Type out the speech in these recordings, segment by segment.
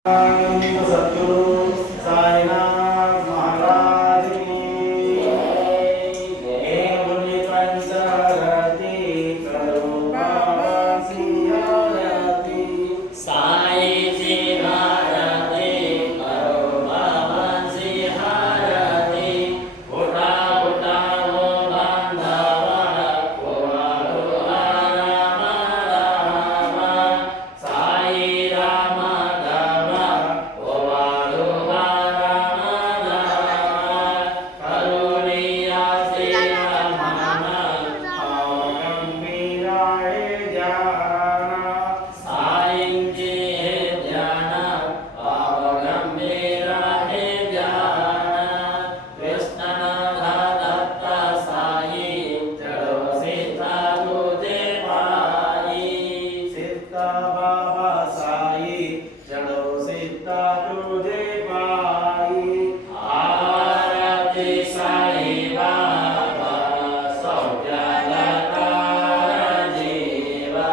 सद्गुरु साईनाथ महाराज की मुनि पंचरति करो बाबा सियारती साई जी भारती करो बाबा सियारती उठा उठा वो बांधवा कोवालो राम राम साई राम बाबा साई चलो सीता तुझे पाई आरती साई बाबा सौ जगता जीवा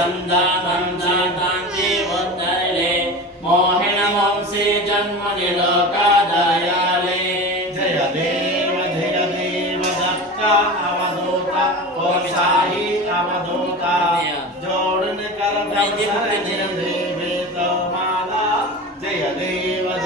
चंदानं जीवोद्धरिणे मोहिनवंशी जन्मनि लोकादयाले जय देव दत्ता अवधूता ओम साई अवधूता जोड़न कर देवी तो माला जय देवा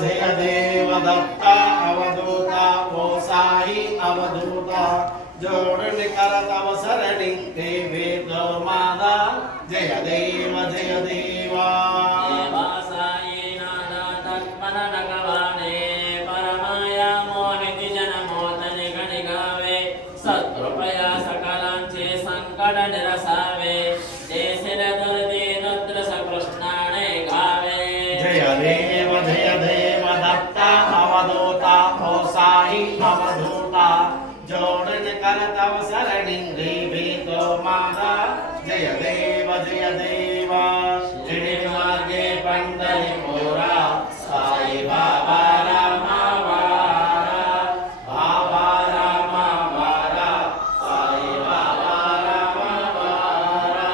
जय देव दत्ता अवधूता ओ साई अवधूता जोड़न करत अवसरणि देवे तो मादा जय देवा देवा साई नादा तत्पन भगवाने परमाया मोहिति जन मोतनि गणि गावे सत्कृपया सकलांचे संकट निरसावे देशिन दुर्दीन द्रस कृष्णाने गावे जय देव दत्ता अवधूता ओ साई अवधूता जोड़न करत अवसरणि देवी तो मादा जय देवा मार्गे पंढरीपुरा साई बाबा रामा वारा बाबा रामा वारा साई बाबा रामा वारा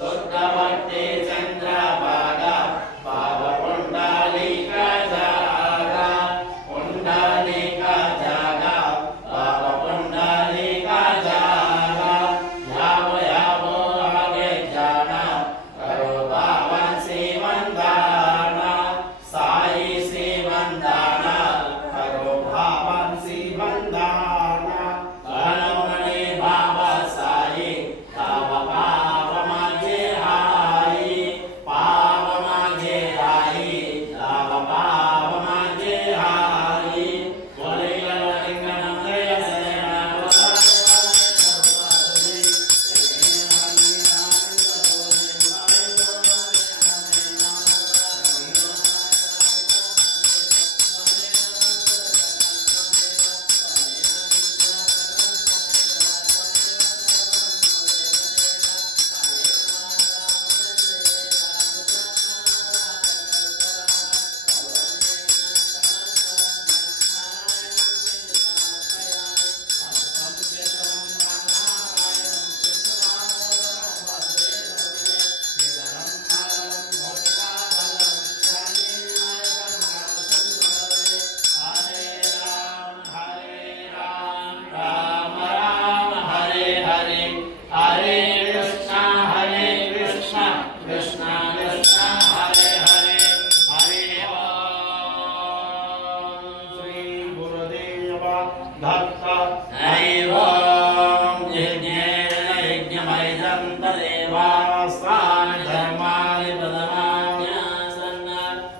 शुद्ध भक्ति चंद्रभागा बाबा पुंडलिका जागा पुंडलिका जागा बाबा पुंडलिका जागा यावो आगे जाना करो पावन वंदना साई वंदना करो पावन वंदना हनुमने बाबा साई पाव पाव मागे आई पाव मागे आई पाव पाव मागे आई बोले लिंगनम जय सेना भक्ता नैवं यज्ञेन यज्ञमयं तदेवास्तानि धर्माणि प्रथमान्यासन्न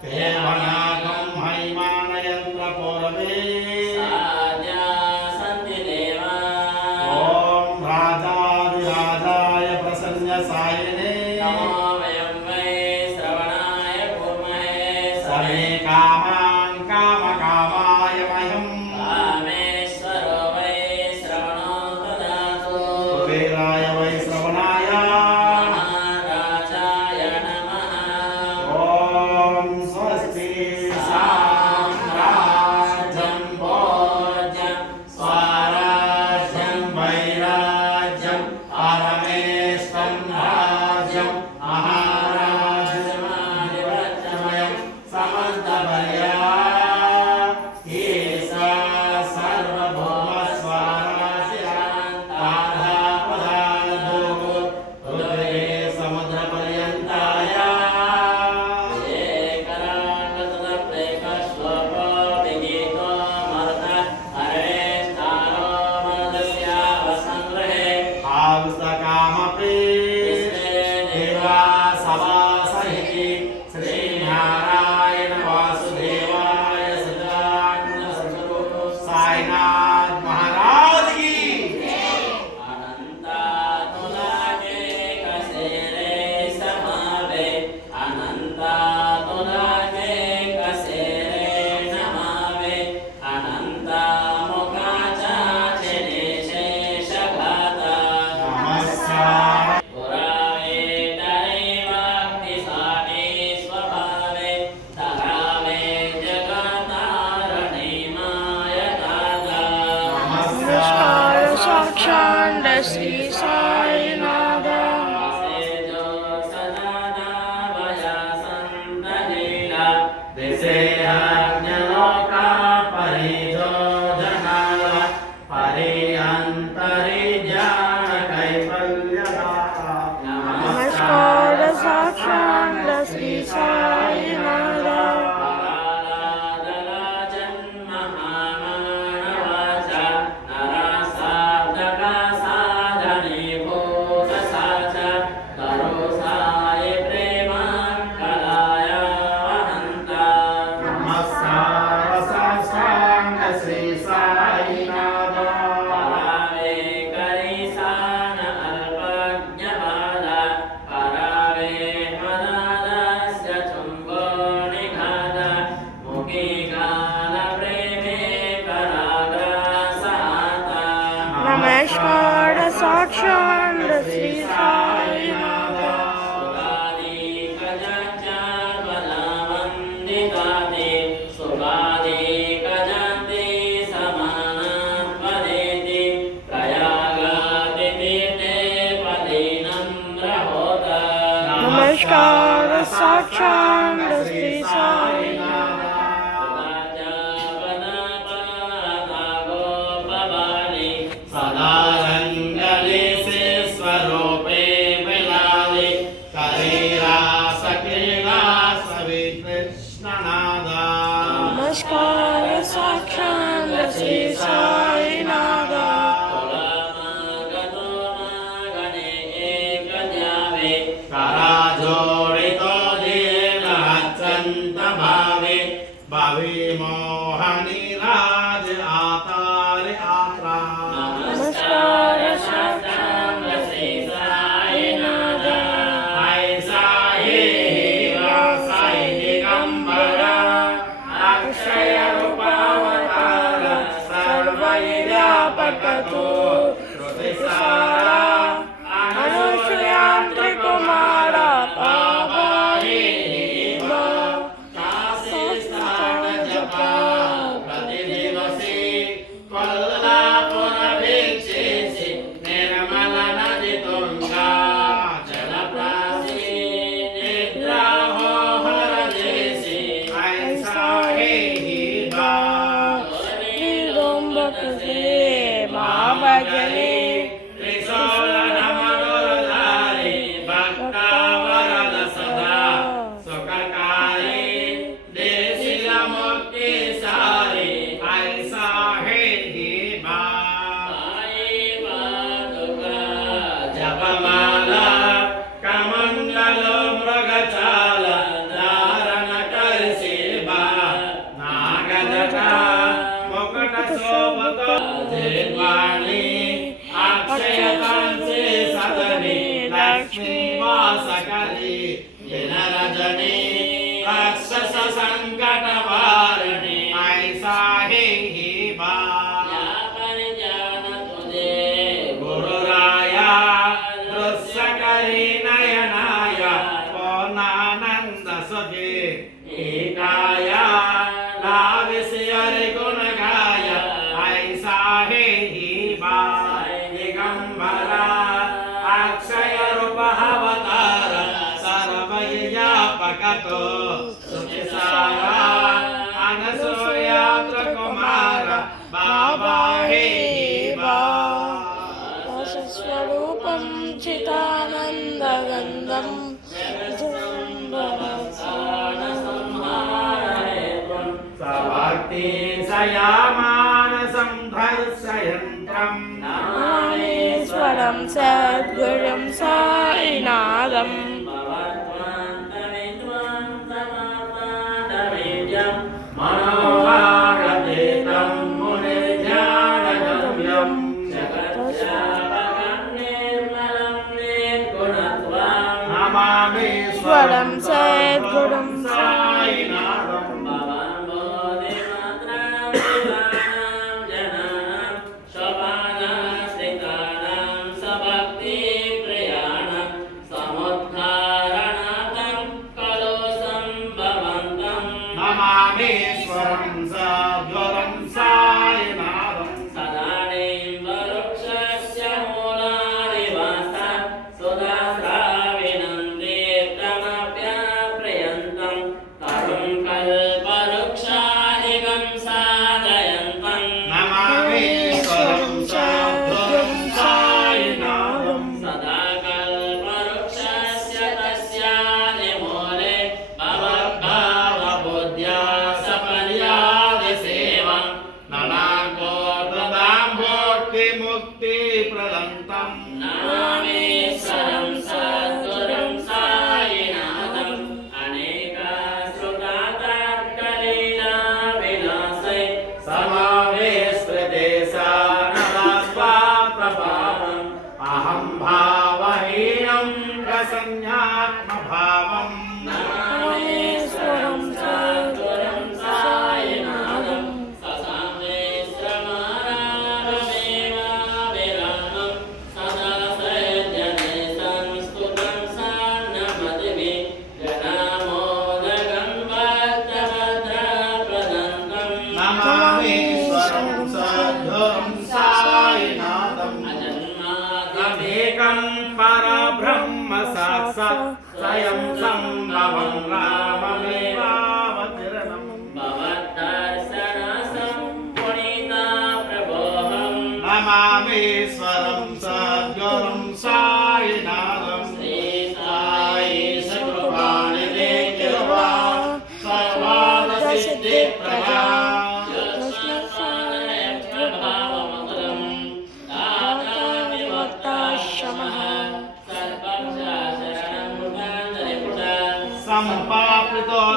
देवनागं हैमानयन्त्र पूर्वे साद्या सन्ति देवा ॐ राजाधिराजाय प्रसन्न सायिने नमो वयं वै श्रवणाय कुर्महे समे कामान् कामकामाय मह्यं कुबेराय वै श्रवणाय महाराजाय नमः ॐ स्वस्ति साम्राज्यं भोज्यं स्वराज्यं वैराज्यं परमेष्टं राज्यं महाराज्यमाधिपत्यमयं समन्तपर्या సాక్షాత్ శ్రీ సాయినాథ నమస్కార సాక్షాత్ శ్రీ సాయినాథ నమస్కార సాక్షాత్ శ్రీ సాయినాథ నమస్కార సాక్షాత్ శ్రీ సాయినాథ అక్షయ రూపావతార సర్వవ్యాపకతో ఋతుసార అనుసూయాంత్రి కుమార పాపాయి భజనే లక్ష్మీవాసకరి వినరజని రాక్షస సంకట వారిణి ఐసా హే బా గురురాయ దృశ్యకరి నయనాయ పూర్ణానంద సుఖి ఏకాయ లావిసియరి గుణగాయ ఐసా హే బా దిగంబర అక్షయ రూపవతార సర్వవ్యాపకతో సుఖసార అనసూయాంత్ర కుమార బాబా హే బా స్వరూపం చిదానందగంధం సభక్తి సయామానసం ధర్షయంత్రం నామేశ్వరం సద్గురుం సాయినాథం మనోహారతేతం మునిర్జ్ఞానగమ్యం నమామీశ్వరం సద్గురుం సాయినాథం నమామీశ్వరం సద్గురుం సాయినాథం నమామీశ్వరం సద్గురుం సాయినాథం సపర్యా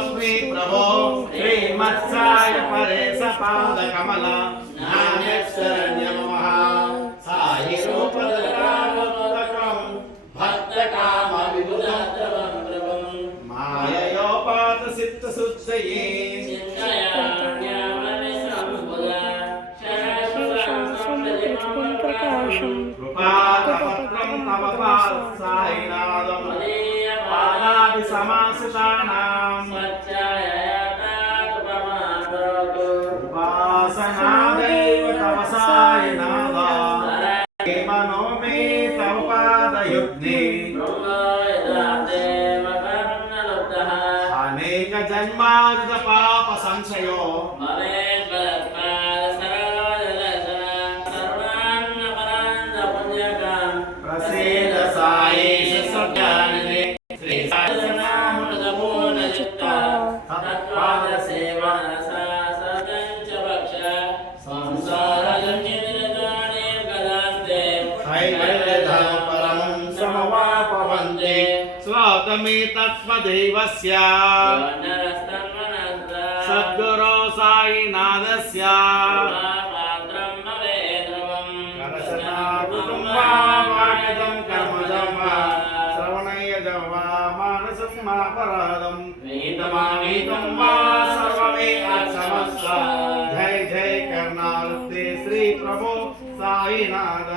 नमोऽस्मि प्रभो श्रीमत्साय परेश पादकमल ज्ञानेश्वरण्यमः साहि रूपदरागमोदकं भक्तकामविबुधं प्रभं माययोपातसिद्धसुद्धये कृपाकपत्रं तव पादसायिनादं पादाभिसमासितानां उपासनादैव तव सायिनादा मनो मे तव पादयुग्ने अनेक जन्मार्थ पाप संशयो प्रसीद साईश सज्ञाने श्री साईनामृतपूर्ण चित्ता तत्पाद सेवा सदंच भक्ष संसार जन्यनिर्गाणे गदास्ते कैवल्यधाम परमं समवापवन्ते स्वागमे तत्त्वदेवस्य सद्गुरो साईनाथस्य कुटुम्बावाक्यं कर्मजं वा श्रवणयजं वा मानसं मापराधं नीतमानीतं वा सर्वमेव समस्त जय जय करनालते श्री प्रभु साईनाथ